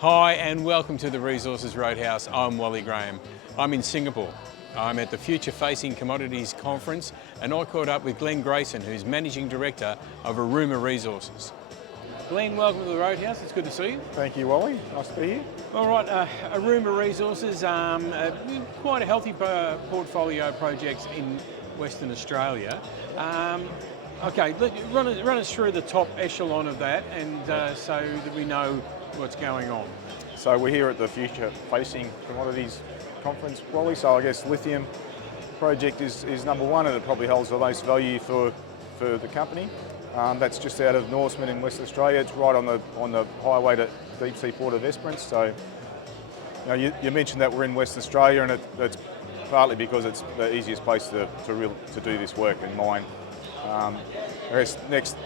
Hi and welcome to the Resources Roadhouse. I'm Wally Graham. I'm in Singapore. I'm at the Future Facing Commodities conference and I caught up with Glenn Grayson, who's Managing Director of Aruma Resources. Glenn, welcome to the Roadhouse. It's good to see you. Thank you, Wally. Nice to be here. All right, Aruma Resources, quite a healthy portfolio of projects in Western Australia. Okay, run us through the top echelon of that and so that we know what's going on. So we're here at the Future Facing Commodities conference, Wally. So I guess lithium project is number one, and it probably holds the most value for the company. That's just out of Norseman in Western Australia. It's right on the highway to deep sea port of Esperance. So you mentioned that we're in Western Australia, and it's partly because it's the easiest place to do this work and mine. I guess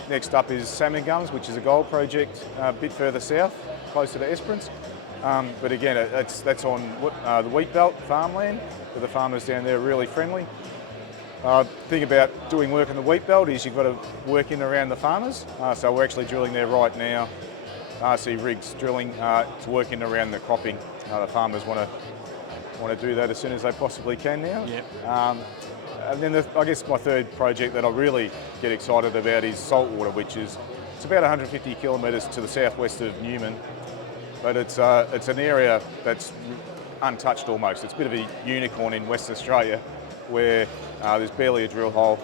next up is Salmon Gums, which is a gold project a bit further south, closer to Esperance. But again, that's on the wheat belt farmland, where the farmers down there are really friendly. The thing about doing work in the wheat belt is you've got to work in around the farmers. So we're actually drilling there right now. RC rigs drilling to work in around the cropping. The farmers want to do that as soon as they possibly can now. Yep. And then I guess my third project that I really get excited about is saltwater, which is it's about 150 kilometres to the southwest of Newman, but it's an area that's untouched almost. It's a bit of a unicorn in Western Australia, where there's barely a drill hole.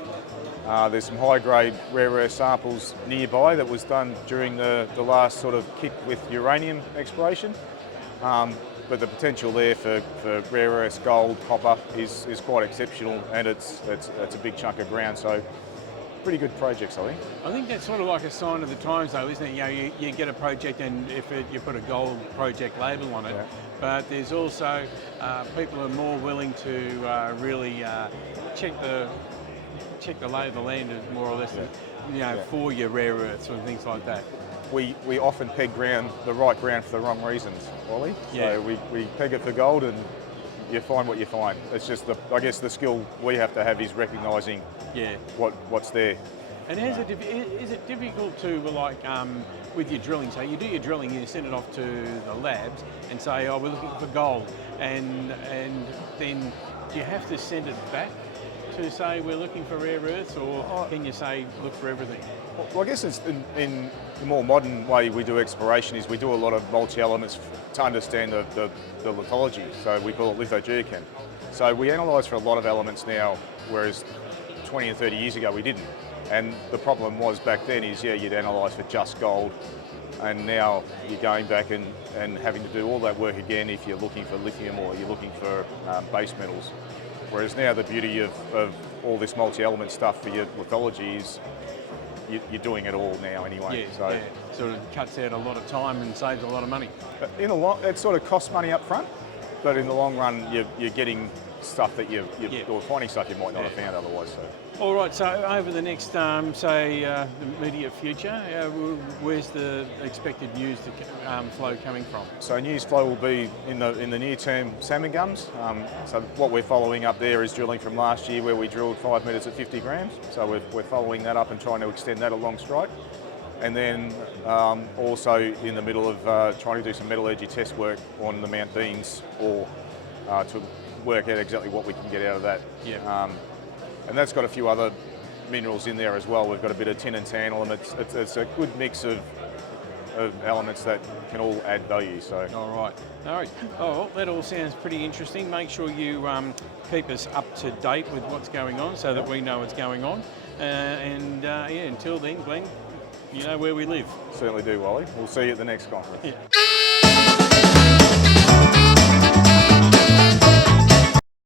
There's some high-grade rare earth samples nearby that was done during the last sort of kick with uranium exploration. But the potential there for rare earths, gold, copper is quite exceptional, and it's a big chunk of ground. So pretty good projects, I think. I think that's sort of like a sign of the times, though, isn't it? You get a project, and you put a gold project label on it, yeah. But there's also people are more willing to really check the lay of the land, more or less, for your rare earths and things like that. We often peg the right ground for the wrong reasons, Wally. Yeah. So we peg it for gold, and you find what you find. It's just I guess the skill we have to have is recognising what's there. And is it difficult to with your drilling? So you do your drilling, you send it off to the labs and say, oh, we're looking for gold, and then do you have to send it back to say we're looking for rare earths, or can you say look for everything? Well, I guess it's in the more modern way we do exploration is we do a lot of multi-elements to understand the lithology. So we call it lithogeochem. So we analyse for a lot of elements now, whereas 20 and 30 years ago we didn't. And the problem was back then is, you'd analyse for just gold, and now you're going back and having to do all that work again if you're looking for lithium or you're looking for base metals. Whereas now the beauty of all this multi-element stuff for your lithology is you're doing it all now anyway. Sort of cuts out a lot of time and saves a lot of money. It sort of costs money up front, but in the long run you're getting stuff that or finding stuff you might not have found otherwise. So. All right, so over the next, the immediate future, where's the expected news flow coming from? So news flow will be in the near term Salmon Gums. So what we're following up there is drilling from last year, where we drilled 5 metres at 50 grams. So we're following that up and trying to extend that along strike. And then also in the middle of trying to do some metallurgy test work on the Mount Beans ore to work out exactly what we can get out of that. Yeah. And that's got a few other minerals in there as well. We've got a bit of tin and tantalum. It's a good mix of elements that can all add value. So. All right. Oh, well, that all sounds pretty interesting. Make sure you keep us up to date with what's going on, so that we know what's going on. Until then, Glenn, you know where we live. Certainly do, Wally. We'll see you at the next conference. Yeah.